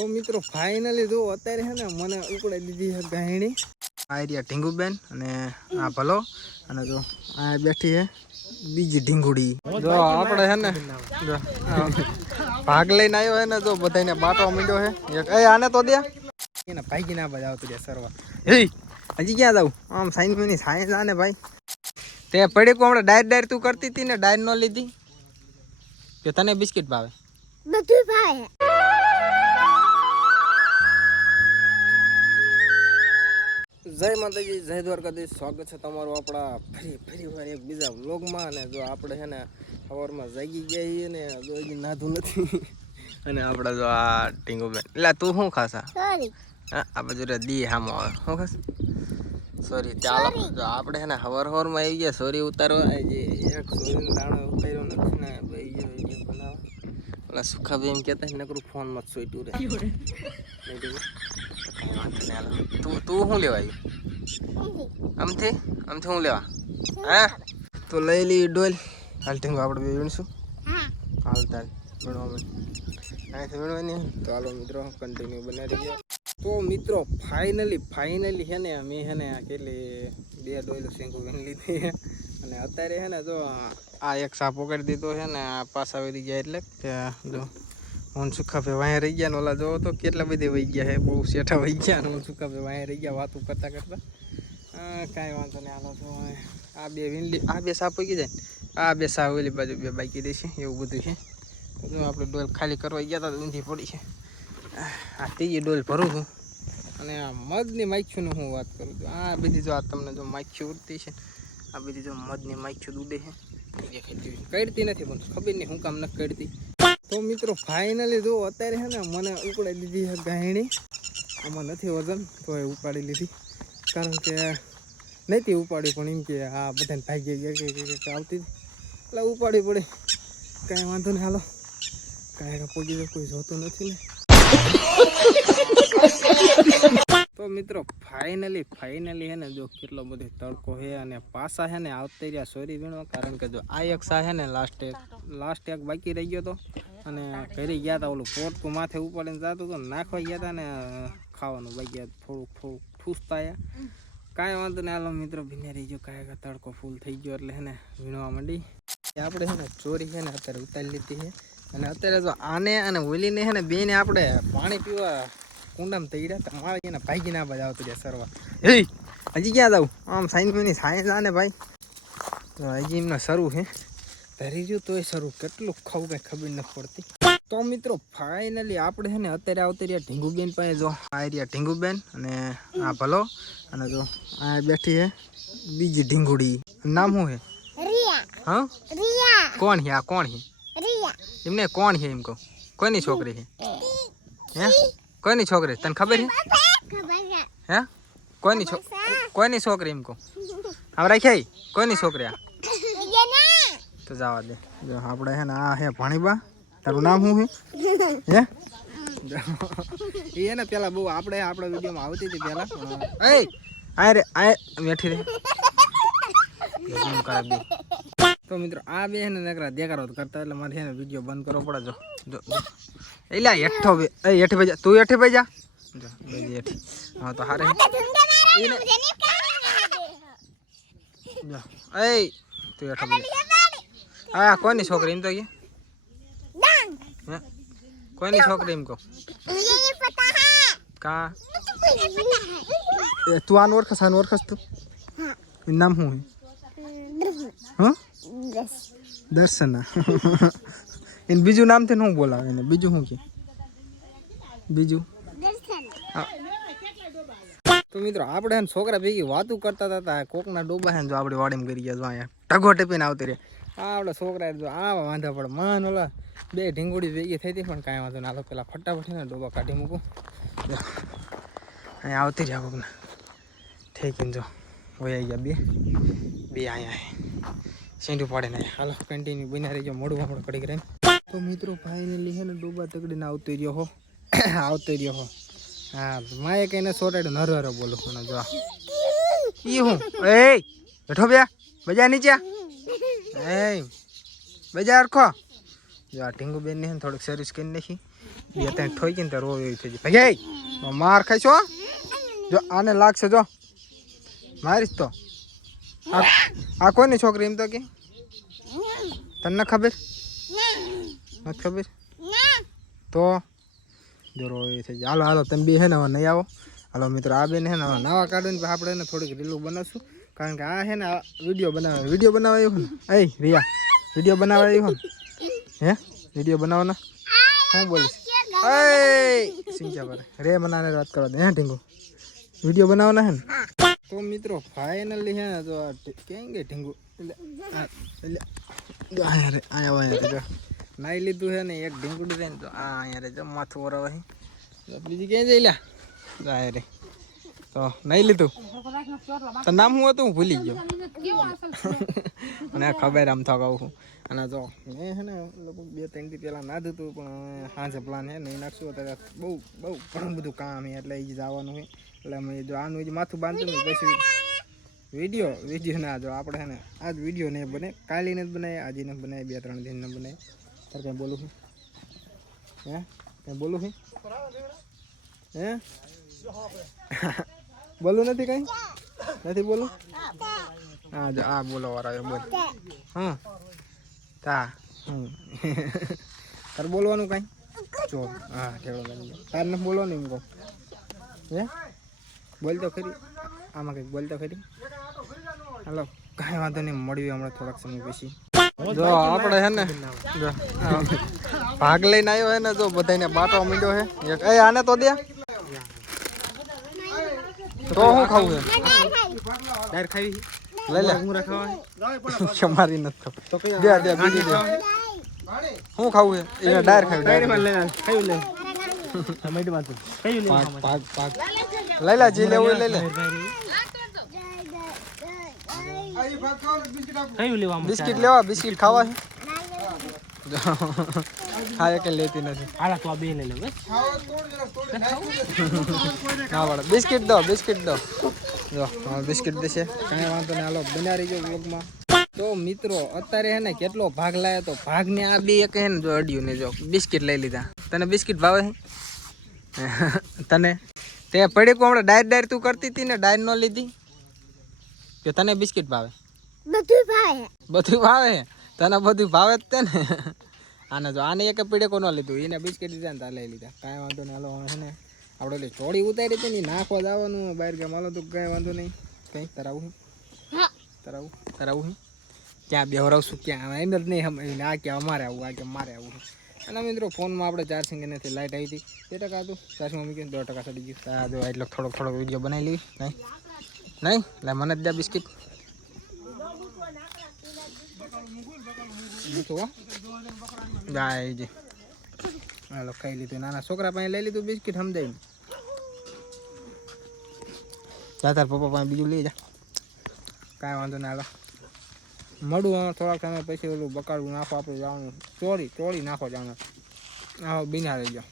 તો મિત્રો ફાઇનલી જો અત્યારે છે ને મને ઉકળાઈ દીધી છે ગાયણી આ રહ્યા ઢીંગુબેન અને આ ભલો અને જો આ બેઠી છે બીજી ઢીંગુડી જો આપણે છે ને જો ભાગ લઈને આવ્યો છે ને જો બધાને બાટવા માંડ્યો છે એ આને તો દે એને ભાગી ના બધા આવતું રહ્યા સરવા હજી ક્યાં જાવ આમ સાઈન મિની સાયન્સ આને ભાઈ તે પડી કો હમણાં ડાયર તું કરતી હતી ને ડાયર નો લીધી કે તને બિસ્કિટ ભાવે બધું ભાવે જય માતાજી જય દ્વારકાધીશ સ્વાગત છે તમારું આપણા ફરી વાર એક બીજા વ્લોગમાં અને જો આપણે છે ને સવારમાં જાગી ગયા છીએ ને જો હજી નાધું નથી અને આપણે જો આ ટીંગુબેન એટલે તું શું ખાસા સોરી હા આ બાજુ રે દી હામો આવે શું ખાસ સોરી ચાલો જો આપણે છે ને હવારમાં આવી ગયા સોરી ઉતારવા જે એક સોરીનો દાણો ઉતાર્યો નથી ને ભાઈ ગયો વિડીયો બનાવવા ઓલા સુખાભાઈ એમ કહેતા નકરું ફોનમાં જ સોઈટું રહે તું શું લેવા આવ્યું આમથી શું લેવા હા તો લઈ લઈ ડોલ હાલ ટીંગો આપણે બે વીણશું હાલ તાલ વીણવા અહીંથી વીણવાની તો હાલો મિત્રો કન્ટિન્યુ બનાવી ગયા તો મિત્રો ફાઇનલી છે ને મેં છે ને કેટલી 2 ડોલ શેંકુ વીણી લીધી અને અત્યારે છે ને જો આ એક સાપ પકડી દીધો છે ને આ પાછા વળી ગયા એટલે કે જો હું સુખાફે વાંહે રહી ગયા ને ઓલા જોવો તો કેટલા બધી વહી ગયા છે બહુ શેઠા વહી ગયા ને હું સુખાફે વાંહે રહી ગયા વાતું કરતા કાંઈ વાંધો નહીં હાલો તો આ બે વીણલી આ બે સાપ પકી જાય આ બે સાપ ઓલી બાજુ બે બાકી દે છે એવું બધું છે તો જો આપણે ડોલ ખાલી કરવા ગયા હતા ઊંધી પડી છે આ ત્રીજી ડોલ ભરું છું અને આ મધની માખીઓની હું વાત કરું છું આ બધી જો આ તમને જો માખીઓ ઉડતી છે આ બધી જો મધની માખીઓ ઉડે છે કડતી નથી પણ ખબર નહીં હું કામ નથી કડતી તો મિત્રો ફાઇનલી જો અત્યારે છે ને મને ઉકળાઈ દીધી છે ગાયણી આમાં નથી વજન તો એ ઉપાડી લીધી કારણ કે નથી ઉપાડી પણ એમ કે હા બધાને ભાગી ગયા આવતી એટલે ઉપાડી પડી કાંઈ વાંધો નહીં હાલો કાંઈ પોગી કોઈ જોતું નથી ને તો મિત્રો ફાઇનલી છે ને જો કેટલો બધો તડકો છે અને પાછા છે ને આવતી રહ્યા સોરી વીણો કારણ કે જો આ એક સા છે ને લાસ્ટ એક બાકી રહી ગયો હતો અને ઘરે ગયા હતા ઓલું પોટકું માથે ઉપાડીને જતું હતું નાખવા ગયા હતા ને ખાવાનું બાકી થોડુંક ઠૂસતા કાંઈ વાંધો નહીં હાલો મિત્રો ભીને રહી ગયો કાંઈ તડકો ફૂલ થઈ ગયો એટલે છે ને વીણવા માંડી આપણે છે ને ચોરી છે ને અત્યારે ઉતારી લીધી છે અને અત્યારે જો આને અને ઓલીને છે ને બેને આપણે પાણી પીવા કુંડામાં તૈયાર હતા મારે એને ભાગી ના બધા આવતું રહ્યા સરવા હજી ક્યાં જાવ આમ સાઈન મિની સાયન્સ આને ભાઈ હજી એમને શરૂ છે ધરી રહ્યું તોય શરૂ કેટલું ખાવું કંઈ ખબર નથી પડતી તો મિત્રો ફાઇનલી આપણે છે ને અત્યારે આવતી રહ્યા ઢીંગુબેન પાસે જો આ રહ્યા ઢીંગુબેન અને આ ભલો અને જો આ બેઠી છે બીજી ઢીંગુડી નામ શું છે હા કોણ છે આ કોણ છે એમને કોણ છે એમ કહું કોઈની છોકરી છે હે કોઈની છોકરી તને ખબર છે હે કોઈની છોકરી એમ કહું હવે રાખ્યા કોઈની છોકરી આ તો જવા દે જો આપણે છે ને આ હે ભણીબા તારું નામ શું છે હે એને પેલા બહુ આપણે વિડીયોમાં આવતી હતી પેલા પણ આ રે આ બેઠી રે તો મિત્રો આ બે ને નકરા દેખાડો કરતા એટલે મારે છે ને વિડીયો બંધ કરવો પડે જો એટલે હેઠો હેઠી ભાઈ તું હેઠી ભાઈ જા જો બેજી હેઠી હા તો હારે જો એ તું હેઠો ભાઈ હા કોઈની છોકરી એમ તો કે કોઈની છોકરી એમ કહો કા તું આનું ઓળખસ તું નામ શું હા દર્શના એને બીજું નામ થી શું બોલાવે એને બીજું શું કે બીજું તો મિત્રો આપણે છોકરા ભેગી વાતું કરતા હતા કોકના ડોબા છે જો આપણે વાડીમાં કરી ગયા જો અહીંયા ટગો ટેપીને આવતી રહે આપણે છોકરા જો આવા વાંધા પડે માન ઓલા બે ઢીંગુડી ભેગી થઈ હતી પણ કાંઈ વાંધો ના હાલો પેલા ફટાફટ ને ડોબા કાઢી મૂકું અહીંયા આવતી રહ્યા કોકના ઠેકીને જો વયા ગયા બે અહીંયા સેંડું પાડે ને હાલો કન્ટિન્યુ બના રહી ગયો મોડું આપણે કડી કરીને તો મિત્રો ફાઇનલી છે ને ડોબા તકડીને આવતો રહ્યો હો હા માએ કઈને સોટાડ્યું નર બોલું મને જો ઈ હું એ બેઠો બજા નીચે એ બજા અરખો જો આ ટીંગુબેન ને થોડીક સર્વિસ કરી નાખી બે ત્યાં ઠોકીને તો રોવી થઈ જાય. ભાઈ માર ખાઈશો જો આને લાગશે જો મારીશ તો. આ કોની છોકરી એમ તો કે તને ખબર નથી ખબર તો જો રોવી થઈ જાય. હાલો હાલો તમે બે હે ને હવે નહીં આવો. હાલો મિત્રો આ બેન હે ને નવા કાઢો ને આપણે એને થોડીક રીલું બનાવશું કારણ કે આ હે ને વિડીયો બનાવવા આવ્યો ને. એ રિયા વિડીયો બનાવવા આવ્યો ને હે વિડીયો બનાવવાના હું બોલીશ એ સિંચા પર રે મનાને વાત કરવા દે હે ઢીંગુ વિડીયો બનાવવાના હે ને. તો મિત્રો ફાઇનલી હે ને તો ક્યાં ગઈ ઢીંગુ એટલે આયા નાઈ લીધું હે ને એક ઢીંગુડી રહે ને તો આ અહીંયા રે જો માથું વરાવે બીજી ક્યાં જઈ લ્યા રે તો નહીં લીધું તો નામ શું હતું હું ભૂલી ગયો મને ખબર આમ થવા છું. અને જો મેં છે ને લગભગ 2-3 દી પહેલાં નાધું હતું પણ સાંજે પ્લાન છે નહીં નાખશું અત્યારે બહુ ઘણું બધું કામ છે એટલે એ જ જવાનું છે એટલે અમે જો આનું જ માથું બાંધતું ને પછી વિડીયો ના જો આપણે છે ને આજ વિડીયો નહીં બને કાલે નથી બનાવી આજે નથી બનાવી 2-3 દિન ન બનાવી. તારે કંઈ બોલું છું હે કંઈ બોલું છું હે બોલું નથી કંઈ નથી બોલું હા જો આ બોલો વાળા બોલ હા તા તારે બોલવાનું કાંઈ જો હા ઠેડો તારે નથી બોલવાનું એમ કહું હે બોલ તો ખરી આમાં કંઈક બોલ તો ખરી. હાલો કાંઈ વાંધો નહીં મળ્યું હમણાં થોડાક સમય પછી. જો આપણે હે ને ભાગ લઈને આવ્યો હે ને જો બધાને બાટવા માંડ્યો હે. એ આને તો દે તો શું ખાવું છે ડાયર ખાવી લઈ લે મુરા ખાવા મારી નથી તો દે બીજી દે શું ખાવું છે એને ડાયર ખાવી ડાયર માં લઈ ખાવી લે ટમેટી માં કયું લે પાક લઈ લે જે લેવું લઈ લે કયું લેવા બિસ્કિટ લેવા બિસ્કિટ ખાવા છે હા કે લેતી નથી. હાલા તો આ બે લઈ લે બસ ના વાળા બિસ્કિટ દો જો બિસ્કિટ દેશે કાંઈ વાંધો નહીં. હાલો બનાવી ગયો બ્લોગમાં. તો મિત્રો અત્યારે હે ને કેટલો ભાગ લાવ્યો તો ભાગને આ બે એક હે ને જો અડ્યું ને જો બિસ્કિટ લઈ લીધા. તને બિસ્કિટ ભાવે તને તે પડી કો હમણાં ડાયર તું કરતી હતી ને ડાયર ન લીધી કે તને બિસ્કિટ ભાવે બધું ભાવે તને બધું ભાવે જ તે ને. આને જો આને એક પીડેકો ન લીધું એને બિસ્કિટ દીધા ને તા લઈ લીધા કાંઈ વાંધો નહીં. હાલો છે ને આપણે ચોળી ઉતારી હતી ને નાખવા જવાનું બહાર ગામ. હાલો તો કાંઈ વાંધો નહીં કંઈ તરાવું ક્યાં બેહરાવશું ક્યાં એને જ નહીં સમજ આ કે અમારે આવું આ કે મારે આવું. અને મિત્રો ફોનમાં આપણે ચાર્જિંગ નથી લાઇટ આવી હતી 2% હતું ચાર્જમાં મૂકીને 2% ચડી ગયું. જો એટલો થોડોક વિડીયો બનાવી લઈ નહીં એટલે મને જ દે બિસ્કિટ ગાય હાલો ખાઈ લીધું. નાના છોકરા પાસે લઈ લીધું બિસ્કિટ સમજાય જા તાર પપ્પા પાસે બીજું લઈ જા કાંઈ વાંધો નહીં. હાલો મળું થોડાક સમય પછી ઓલું બકાડું નાખો આપણે જવાનું ચોળી નાખો જવાનું આવો બીના રહી જાઓ.